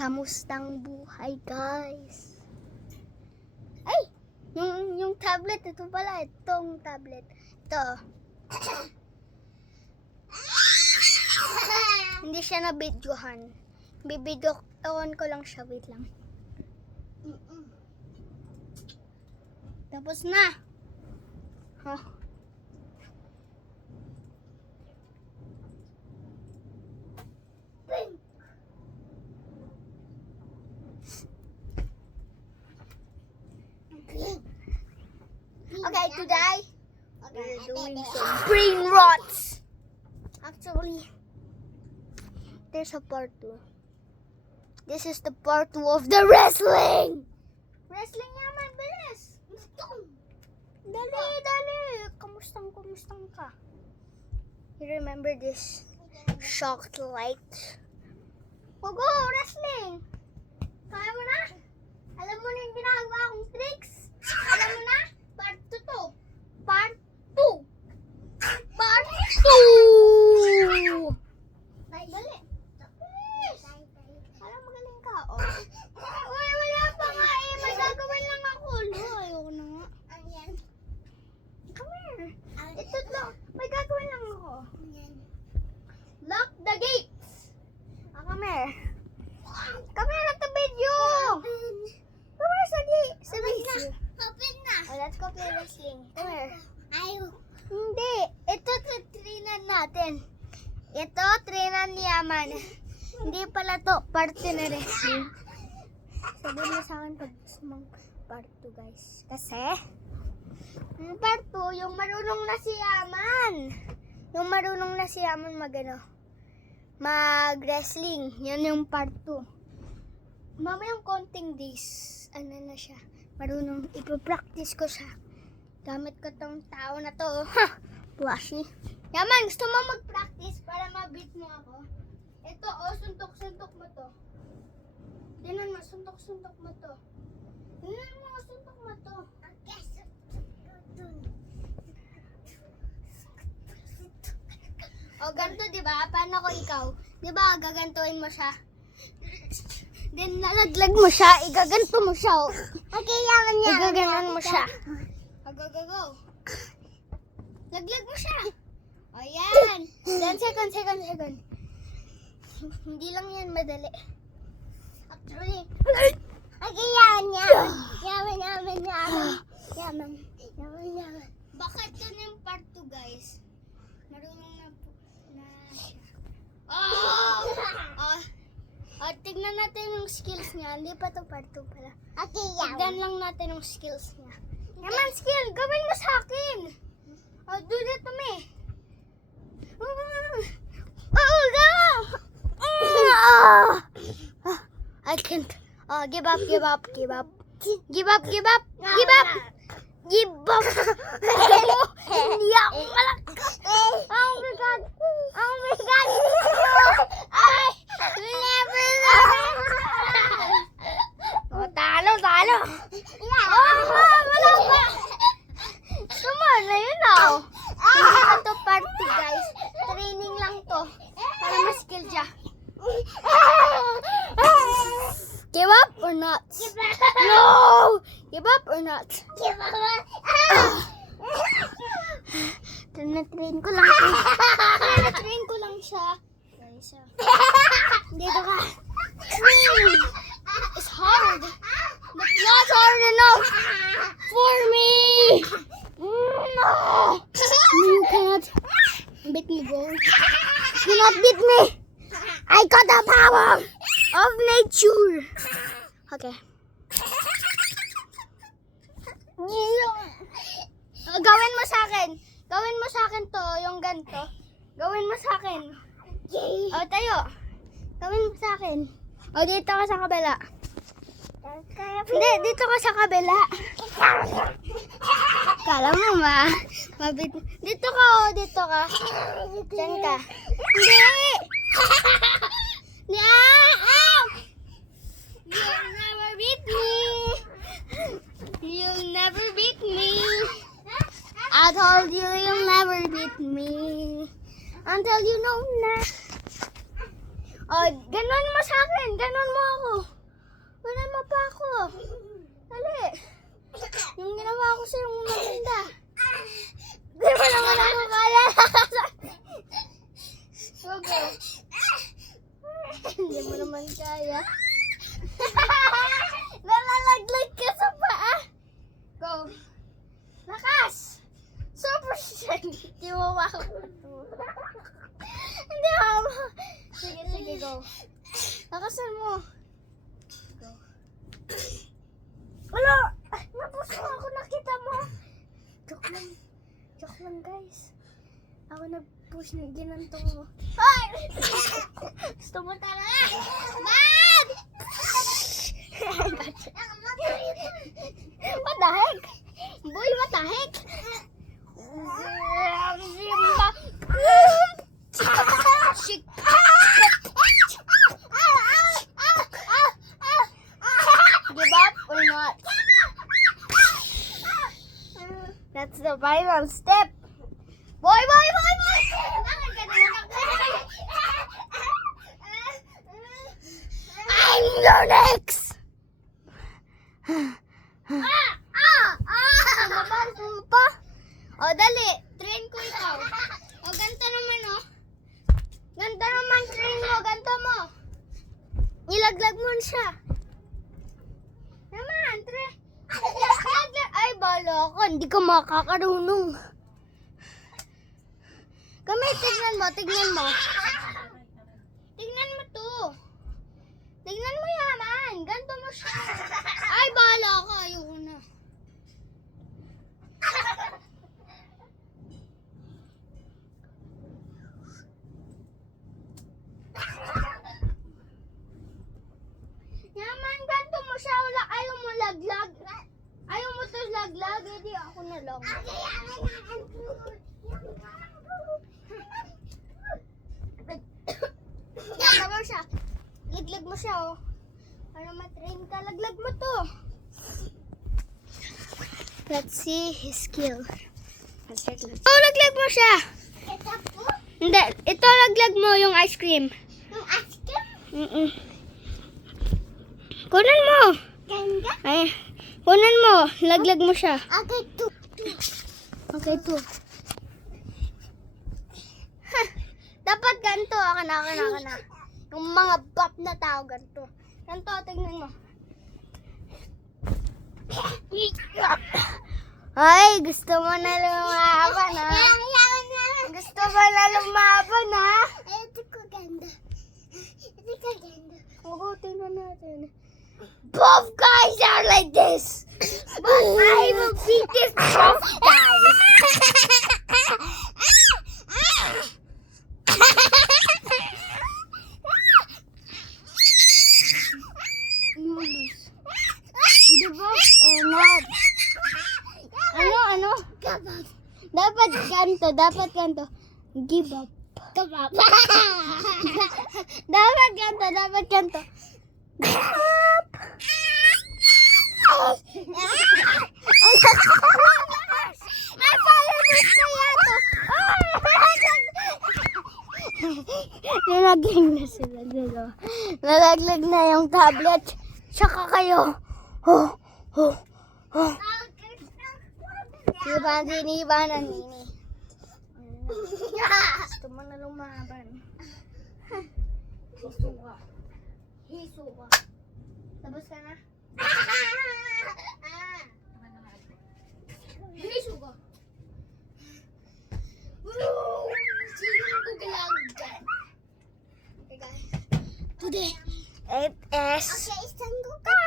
Kamustang buhay, guys? Ay! Yung tablet, ito pala. Itong tablet. Ito. Hindi siya na-videohan. Bibidyo-on ko lang siya. Wait lang. Tapos na. Huh? Okay, today we're doing some brain rots. Actually, there's a part 2. This is the part 2 of the wrestling. Wrestling naman, bilis. Dali. Kamustang ka? You remember this shocked light? Go, wrestling. Kaya mo na? Alam mo na yung ginagawa kong tricks? Alam mo na? Part 2 to. Part 2. Part 2. Dali. Alam magaling ka, oh. Uy, wala pa nga eh. May gagawin lang ako. Ayoko na nga. Come here. Ito lang. May gagawin lang ako. Lock the gates. Come here. Come here at the video. Come here sa video. Open na. Oh, let's go play wrestling. Come here. Ayaw. Hindi. Ito trinan natin. Ito trinan ni Yaman. Hindi pala to. Parte na wrestling. Sabihin mo sa akin pag gusto mong part 2, guys. Kasi, yung part 2, yung marunong na si Yaman. Yung marunong na si Yaman mag-wrestling. Yan yung part 2. Mamayang konting days, na siya. Marunong, ipapractice ko siya. Gamit ko tong tao na to. Ha! Plushy. Yaman, gusto mo mag-practice para ma-beat mo ako? Ito, suntok-suntok mo to. Tingnan mo, suntok-suntok mo to. Tingnan mo, suntok mo to. O, ganito, diba? Paano ko ikaw? Diba, gagantuin mo siya? Then, nalaglag mo siya, igaganto mo siya. Okay, yaman niya. Igaganon mo siya. Go. Laglag mo siya. O, yan. 10 second. Hindi lang yan madali. Actually, Okay, yaman niya. Yaman. bakit yun yung part 2, guys? Marunong na po na siya. Tignan natin yung skills niya. Hindi pa to part 2 pala. Okay, Tignan lang natin yung skills niya. Yaman, skill! Gawin mo sa akin! Do that to me! Go! I can't. Give up. Hindi ako malakas. Oh my God! Never! Talo! Wala pa! Come on, ayun na. Hindi na to part 2, guys. Training lang to. Para ma-skill siya. Give up or not? No! Give up or not? Train ko lang siya. Guys, dito ka. It's hard. But not hard enough for me. No. You cannot beat me, bro. You cannot beat me. I got the power of nature. Okay. Gawin mo sa akin to, yung ganito. Gawin mo sa akin. Tayo. Gawin mo sa akin. Dito ka sa kabila. Hindi, dito ka sa kabila. Kala mo mabit. Dito ka. Diyan ka. Hindi. You'll never beat me. I told you you'll never beat me. Until you know na. Oh, ganon mo sa akin. Ganon mo ako. Ganon mo pa ako. Dali. Yung ginawa ko sa'yo maganda. Di ba naman ako kaya? So, go. Hindi mo naman kaya. Nalalaglag ka sa paa. Go. Lakas. Super strength. Hindi mo makakuha. Hindi mo. Sige, sige, go. Lakasan mo. Go. Wala. Napuso ako. Nakita mo. Joke lang. Joke lang, guys. Ako nag-push na ginantong mo. Ay! Gusto mo talaga? Bad! What the heck? Boy, what the heck? Give up or not? That's the final step. Boy, boy, boy, boy! I'm your next! Mabanto mo pa? O, dali. Train ko ikaw. O, ganito naman, o. Ganito naman, train mo. Ganito mo. Ilaglag mo siya. Naman, train. Ay, bala ka. Hindi ka makakarunong. Kami, tignan mo, tignan mo. Tignan mo to. Tignan mo yaman. Ganito mo siya. Ay, bahala ka. Ayoko na. Yaman, ganito mo siya. Wala, ayaw mo laglag. Ayaw mo to laglag. Hindi ako na lang. Laglag mo siya. Laglag mo siya, oh. Para matrain ka, laglag mo to. Let's see his skill. Oh, laglag mo siya. Ito po? Hindi, ito laglag mo yung ice cream. Yung ice cream? Kunan mo. Ganda? Ay, kunan mo. Laglag mo siya. Okay, two. Okay, to. Dapat ganito. Akan na. Yung mga buff na tao, ganito. Ganito, tingnan mo. Ay, gusto mo na lumaban, ha? Gusto mo na lumaban, ha? Ito ko ganda. Ito ko ganda. Oo, tingnan natin. Buff guys are like this. But I will beat this buff guy. The buff or not? Ano? Kabab. Dapat ganito. Give up. Kabab. Dapat ganito. Give up. Ay, fireworks kaya to. Nalaglag na sila dito. Nalaglag na yung tablet. Tsaka kayo. Siniba na nini. Gusto mo na lumaban. Hiso ka. Tapos ka na? Hiso ka. Okay guys. Today it is Okay, isang ko ka.